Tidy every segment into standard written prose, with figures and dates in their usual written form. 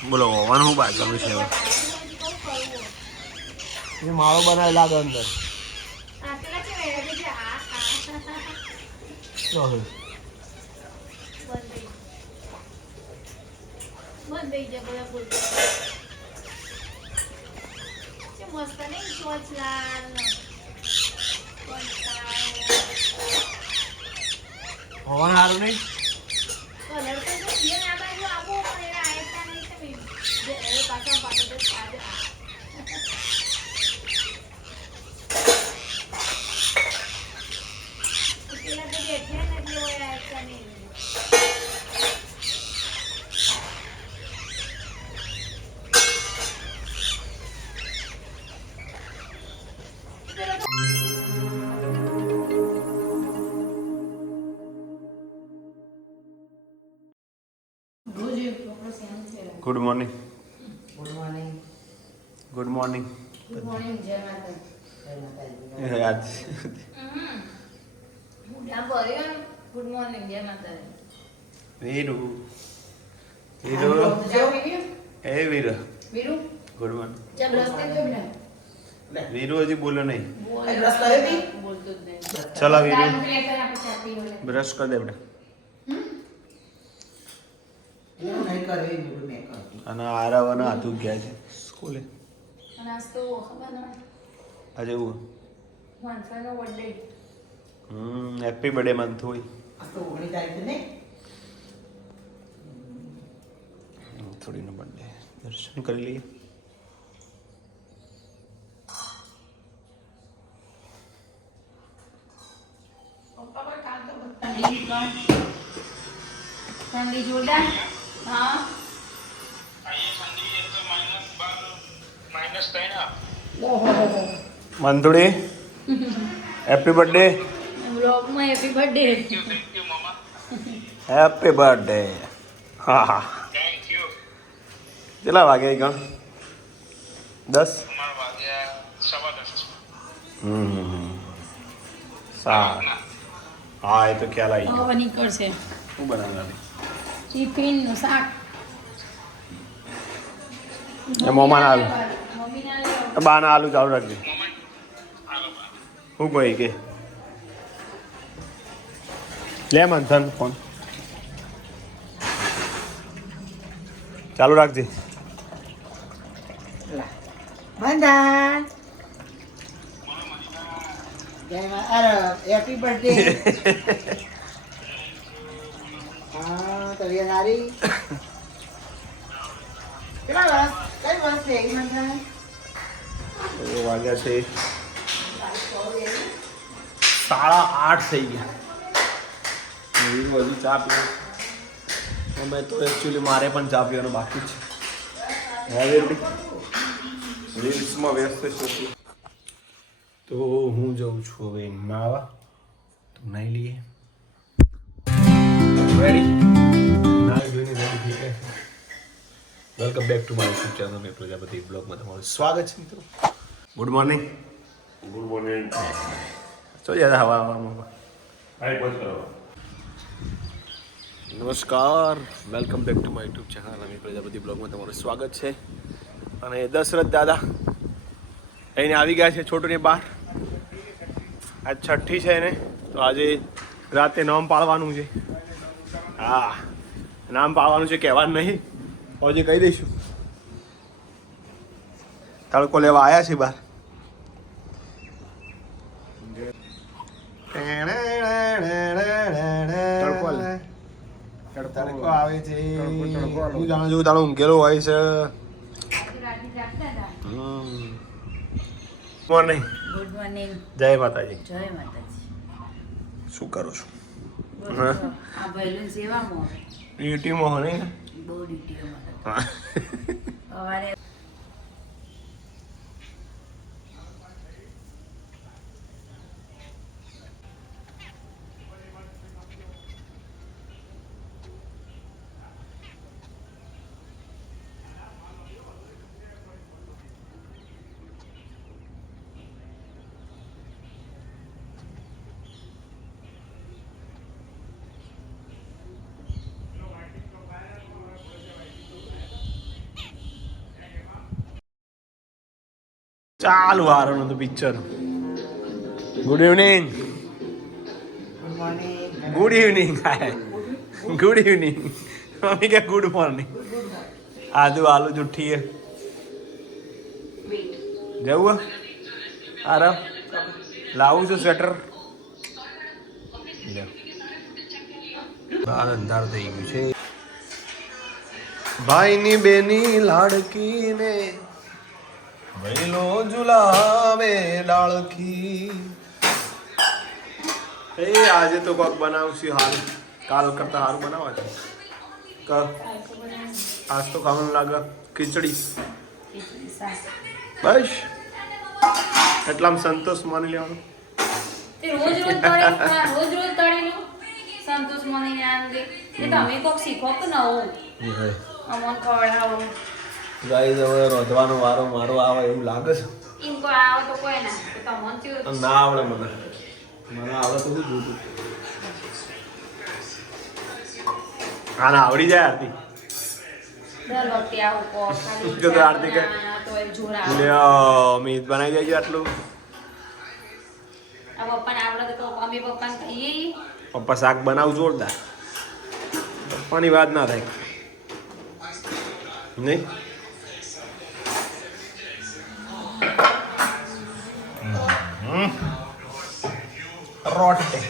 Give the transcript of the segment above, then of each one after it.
બોલો ઓવન હું બાજવાનું છે એ માળો બનાવી લાગે અંદર હોવાનું સારું નહીં good morning good morning good morning good morning જય માતાજી યાદ ગુડ મોર્નિંગ જય માતાજી વીરુ વીરુ એ વીરુ વીરુ ગુડ મોર્નિંગ ચા બ્રશ કરજો બેટા વીરુ હજી બોલ્યો નહીં બ્રશ કર્યો બી બોલતો જ નહીં ચલો વીરુ આપણે ચા પીવો બ્રશ કર દે બેટા હું નહીં કરે ગુડ મેં કરતી અને આરાવાના હાથું ગયા છે સ્કૂલે અને આજ તો ખબર ના આજે એવું વાંચવાનો બર્થડે હેપી બર્થડે મંથ હોય આ તો 19 તારીખે ને થોડીનો બર્થડે દર્શન કરી લઈએ પપ્પા પર કાલ તો ઠંડી જોરદાર હા મંથુડી હેપી બર્થડે બ્લોગમાં હેપી બર્થડે હેપી બર્થડે હા હા કેટલા વાગે ગણ 10 સારું હા એ તો ખ્યાલ આવી ગયો હવે નીકળશે શું બનાવવાનું ટિફિનનું શાક એ મોમાના આલુ મમ્મીના લેવા બાના આલુ ચાલુ રાખજે શું કહી કે લે મંથન ફોન ચાલુ રાખજે બંધન અરે હેપી બર્થડે હા તબિયત સારી કેટલા વર્ષ કઈ વર્ષ થઈ બંધન વાગ્યા છે 8:30 થઈ ગયા વીરુ હજી ચા પીવો અમે તો એકચ્યુઅલી મારે પણ ચા પીવાનું બાકી છે હવે રીલ્સમાં વ્યસ્ત છું તો હું જાઉં છું હવે નાવા તો નાઈ લઈએ રેડી નાઈ ધોઈને રેડી થઈ ગયા welcome back to my YouTube channel મેં પ્રજાપતિ બ્લોગમાં તમારું સ્વાગત છે મિત્રો ગુડ મોર્નિંગ ચો યાર હવામાં નમસ્કાર welcome back to my YouTube channel અમે પ્રજાપતિ બ્લોગમાં તમારું સ્વાગત છે અને દશરથ દાદા એને આવી ગયા છે છોટુની બહાર આજ છઠ્ઠી છે એને તો આજે રાતે નામ પાડવાનું છે હા નામ પાડવાનું છે કહેવાનું નહીં હજી કહી દઈશું તડકો લેવા આવ્યા છે બહાર તડકો આવે છે હું જાણું છું તારો ઊંઘેલો હોય છે મોર્નિંગ ગુડ મોર્નિંગ જય માતાજી જય માતાજી શું કરો છો આ ભાઈલું સેવામાં ડ્યુટીમાં હો નહીં બહુ ડ્યુટીઓમાં સવારે ચાલુ હારું તો picture. Good evening. Good evening. Good evening. Mummy કે ગુડ મોર્નિંગ. આદુ આલુ જુઠ્ઠી હે જવું આરામ લાવું છું સ્વેટર. બાર અંધાર થઈ ગયું છે. ભાઈની બેની લાડકીને વહેલો ઝુલાવે ડાળખી. એ આજે તો કોક બનાવશું હાલ કાલ કરતા સારું બનાવવા છે. આજ તો ખાવાનું લાગે ખીચડી બસ એટલામાં સંતોષ માની લેવાનો. રોજ રોજ તળેલું સંતોષ મને આનંદે એ તમે કોક શીખો કે નવું અમન ખવડાવો. ગાઈસ હવે રોધવાનો વારો મારો આવે એવું લાગે છે. એમ કોઈ આવે તો કોઈ ના તો તમને ચેવું ના આવડે મને આવડે તો શું જોતું. આને આવડી જાય આરતી. દર વખતે આવું કો ખાલી તો આરતી કે તો એ જોરા લે મીત બનાવી દેજો આટલું. આ પપ્પાને આવડે તો અમે પપ્પાને કહીએ પપ્પા શાક બનાવું જોરદાર. પપ્પાની વાત ના થાય નહીં. રોટે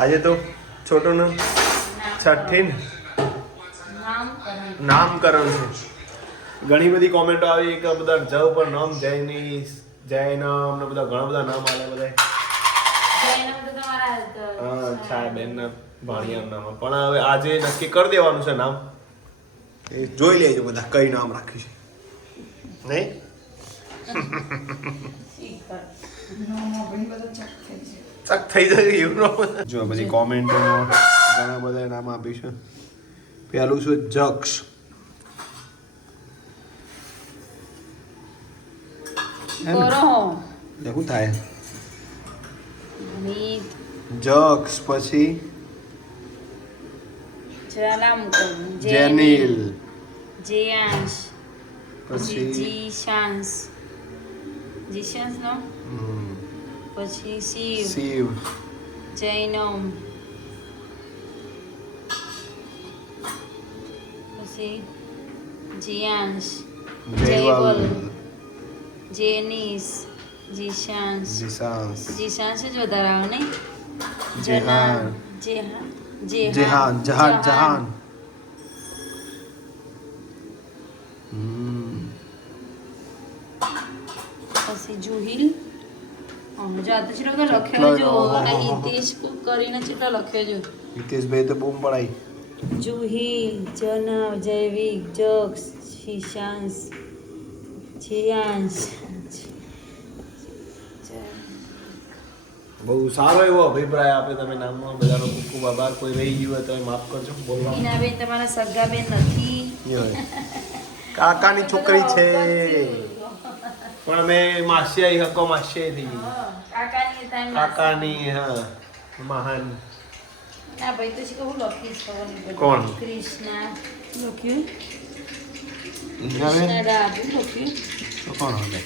આજે તો છોટું છઠ્ઠી નામકરણ છે. ઘણી બધી કોમેન્ટો આવી કે બધા જ પર નામ જયની જયનામ ને બધા ઘણા બધા નામ આવે બધા. હા છા બેન ના ભાણિયા નામ પણ હવે આજે નક્કી કરી દેવાનું છે નામ. એ જોઈ લેજો બધા કઈ નામ રાખ્યું છે નહીં. ચક થઈ જાય એવું જો પછી કોમેન્ટોમાં ઘણા બધા નામ આપીશું. પહેલું છે જક્ષ. શું થાય જક્ષ પછી જેનિલ જેયાંશ પછી જીશાંશ જીશાંશ નો પછી શિવ શિવ જૈનમ પછી જીયાંશ જયવલ જેનિસ જીશાંશ જીશાંશ જીશાંશ જ વધારે આવે નહીં. જેહાન જેહાન જેહાન જહાન જહાન. પછી જુહિલ જાતે ચેટલો તો લખ્યો જો અને હિતેશ કરીને ચેટલો લખ્યો જો. હિતેશભાઈ તો બૂમ પડાઈ. જુહિલ જનવ જૈવિક જક્ષ શીશાંશ જીયાંશ. બહુ સારો એવો અભિપ્રાય આપે તમે નામમાં. બધાનો ખૂબ ખૂબ આભાર. કોઈ રહી ગયું હોય તો માફ કરજો. બોલવા મીનાબેન તમારા સગા બેન નથી, કાકાની છોકરી છે પણ અમે માસિયાઈ હકો માસિયાઈ થઈ ગઈ. કાકાની થાય કાકાની હા મહાન. ના ભાઈ તો છે કે હું લખીશ ખબર નહીં. કોણ? કૃષ્ણા લખ્યું. ઈનાબેન કૃષ્ણા ડાબુ લખ્યું. તો કોણ હવે?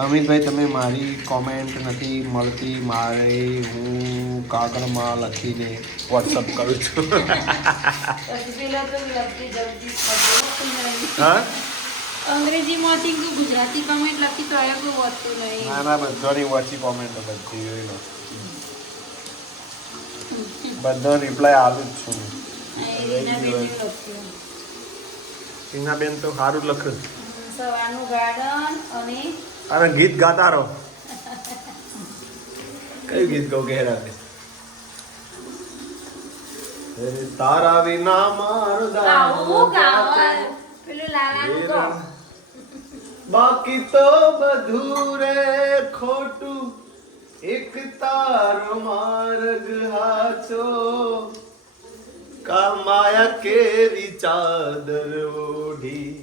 અમિતભાઈ તમે મારી કોમેન્ટ નથી મળતી. મારે હું કાગળમાં લખીને વોટ્સઅપ કરું છું. પછી પેલા તો લખી જલ્દી હા અંગ્રેજીમાંથી ગુજરાતી કમેન્ટ લખી તો આયા કોઈ હોતું નહીં. ના ના બધાની વાંચી કોમેન્ટ બધી જોઈ લો. બધા રિપ્લાય આલું જ છું. ટીનાબેન તો સારું લખે. સવારનું ગાર્ડન અને અરે ગીત ગાતા રહો. કયું ગીત ગાવ ગહેરા તારા વિના મારો આવું ગાવા પેલું લાલાનું તો બાકી તો બધું રે ખોટું એક તારો માર્ગ હાચો કામાયા કેરી ચાદર ઓઢી.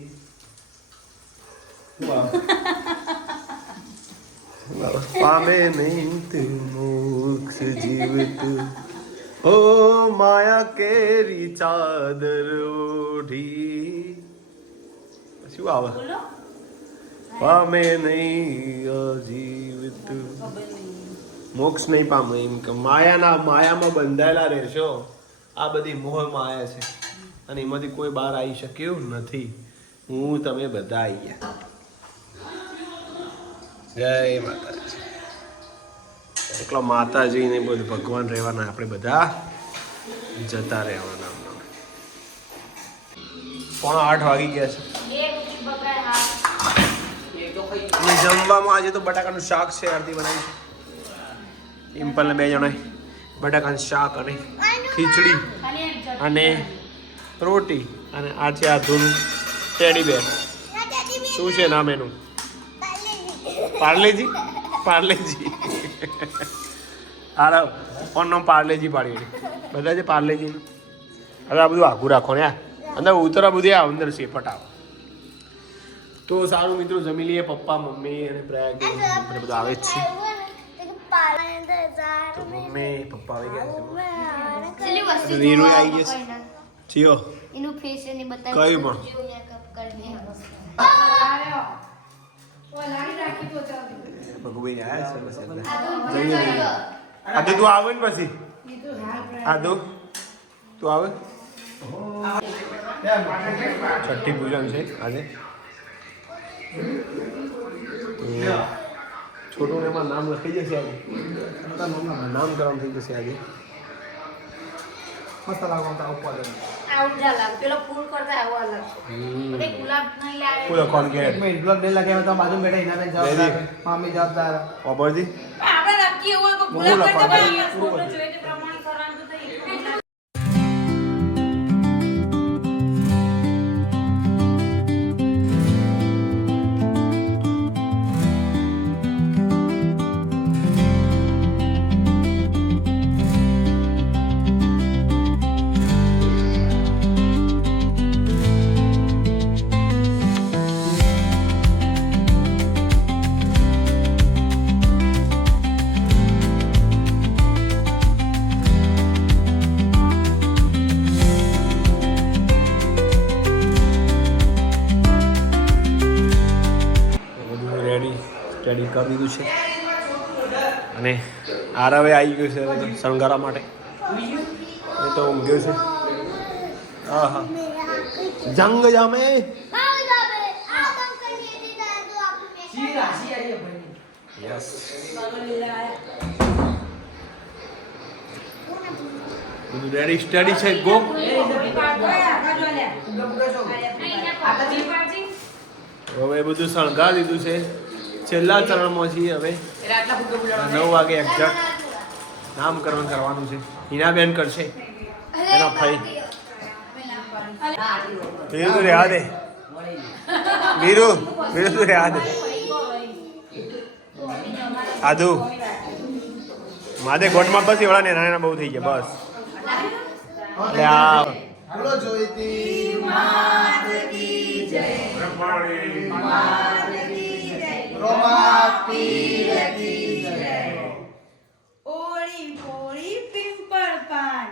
પામે નહીં તું મોક્ષ જીવતું ઓ માયા કેરી ચાદર ઓઢી શું આવે બોલો પામે નહીં જીવિત મોક્ષ નહીં પામે એમ કે માયામાં બંધાયેલા રહેશો. આ બધી મોહ માયા છે અને એમાંથી કોઈ બહાર આવી શક્યું નથી. હું તમે બધા આવી ગયા. જય માતાજી. એકલો માતાજી ને બધું ભગવાન રહેવાના, આપણે બધા જતા રહેવાના. 7:45 વાગી ગયા છે અને જમવામાં આજે તો બટાકાનું શાક છે. આરતી બનાવી છે. ઇમ્પલ ને 2 જણાએ બટાકાનું શાક અને ખીચડી અને રોટી અને આ છે આધુનું ટેડી બેર. શું છે નામ એનું? પાર્લેજી. આરામ કોણ નામ પાર્લેજી પાડી બધા છે પાર્લેજીનું. હવે આ બધું આઘું રાખો ને અંદર ઉતરા બધી આ અંદર છે ફટાવ. તો સારું મિત્રો, જમી લઈએ. પપ્પા મમ્મી અને પ્રયાગ આપણે બધા આવે જ છે. તો મમ્મી પપ્પા આવી ગયા છે. વીરુ આવી ગયા છે. ચિયો એનું ફેસ એને બતાવી કયું પણ મેકઅપ કરી ભગવાઈ આયા છે બસ એટલે જઈએ જઈએ. આદુ તું આવે ને પછી આદુ તું આવે. છઠ્ઠી પૂજન છે આજે. છોટું એમાં નામ લખાઈ જશે આજે. નામકરણ થઈ જશે આજે. મસ્ત લાગવા ઉપર આઉટ જા પેલો ફૂલ કરતા આવો અલગ તે ગુલાબ નહીં લાવે પૂરો કોણ કે મેં બ્લોગ ડે લાગે તો બાજુ બેઠા ઇનાને જવાબદાર મામી જવાબદાર ઓબરજી આપણે નક્કી એવું હોય કે ગુલાબ કરતા ભાઈ ફોટો જોઈએ તે પ્રમાણે કરવાનું તો થઈ. સ્ટડી કરી દીધું છે અને આરવે આવી ગયું છે હવે તો શણગારવા માટે. એ તો ઊંઘ્યો છે. હા હા જંગ જામે. યસ બધું રેડી સ્ટડી છે. ગો હવે બધું શણગાર દીધું છે. છેલ્લા ચરણમાં છીએ હવે. 9 વાગે એક્ઝેક્ટ નામકરણ કરવાનું છે. હિનાબેન કરશે એનો ભાઈ. વીરુ તું રહ્યા દે. વીરુ તું રહ્યા દે. આદુ માદે ગોટમાં બસ એવડા ને નાના બહુ થઈ ગયા બસ. એટલે આ બોલો જોઈતી રોમા પીર કી જય. ઓળી પોળી પિંપળ પાન,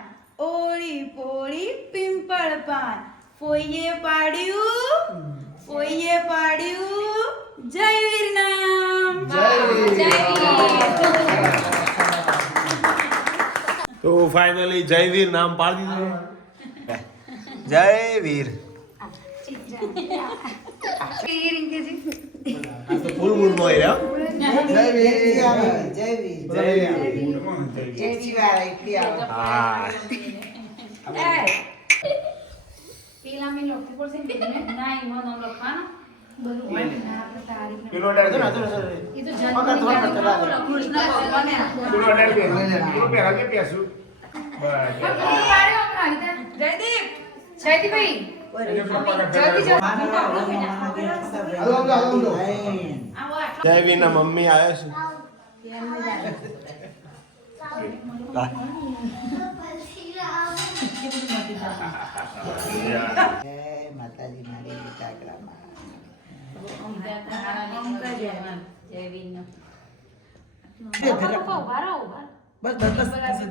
ઓળી પોળી પિંપળ પાન, ફોઈએ પાડ્યું જય વીર નામ. તો ફાઇનલી જયવીર નામ પાડી દીધું. જય વીર. ફૂલ મૂડ માં આવ્યા. જય વીર જય વીર હા પેલા મેં લખવું પડશે ને ના એમાં નામ લખવાનું બધું હોય ને આપણે તારીખ પેલો ડાળ દે ને એ તો જન્મ કૃષ્ણ ભગવાને પેલો ડાળ દે પેલો પહેલા કે પેસું જયદીપ જયદીપભાઈ જયવીર ના મમ્મી આવ્યા છે. માતાજી મારી ટાકરામાં જયવીર નો બસ બસ બસ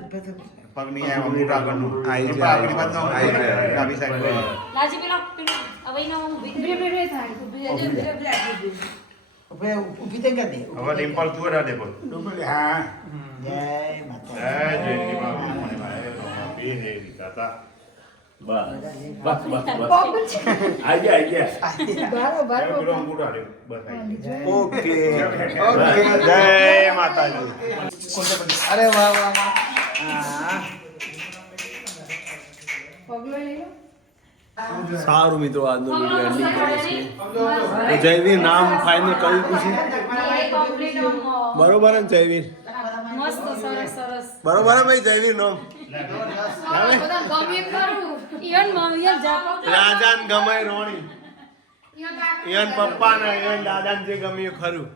બસ પગ નહીં આવ્યો મોટા ઘરનું આઈ એ જાય, આગળ બાજુ આઈ જાય. ડાબી સાઈડ પર. લાજી પેલા હવે એના હું બ્રે બ્રે બ્રે થાય બ્રે બ્રે બ્રે બ્રે આપણે ઊભી થઈ કરી દે હવે ડિમ્પલ તું રાડે બોલ હા જય માતા જય જયંતી બાબુ મને ભાઈ બે રે વિકાતા બરાબર પેલો અંગૂઠો આડે બસ આવી ગયો. ઓકે ઓકે જય માતાજી. અરે વાહ વાહ વાહ હા પગલો લઈ લો સારું મિત્રો આજનો વિડીયો એન્ડિંગ કરીએ છીએ તો જયવીર નામ ફાઇનલ કરી દીધું છે કમ્પ્લીટ બરોબર ને જયવીર મસ્ત સરસ સરસ બરોબર ને ભાઈ જયવીર નામ બધા ગમે ખરું ઈવન મમ્મી જાતો રાજાન ગમે રોણી ઈવન પપ્પા ને ઈવન દાદા ને જે ગમ્યું ખરું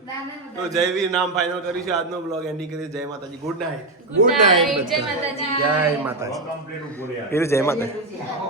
તો જયવીર નામ ફાઇનલ કર્યું છે આજનો બ્લોગ એન્ડિંગ કરીએ જય માતાજી ગુડ નાઇટ ગુડ નાઇટ જય માતાજી જય માતાજી કમ્પ્લીટ ઉભો રહ્યા પેલું જય માતાજી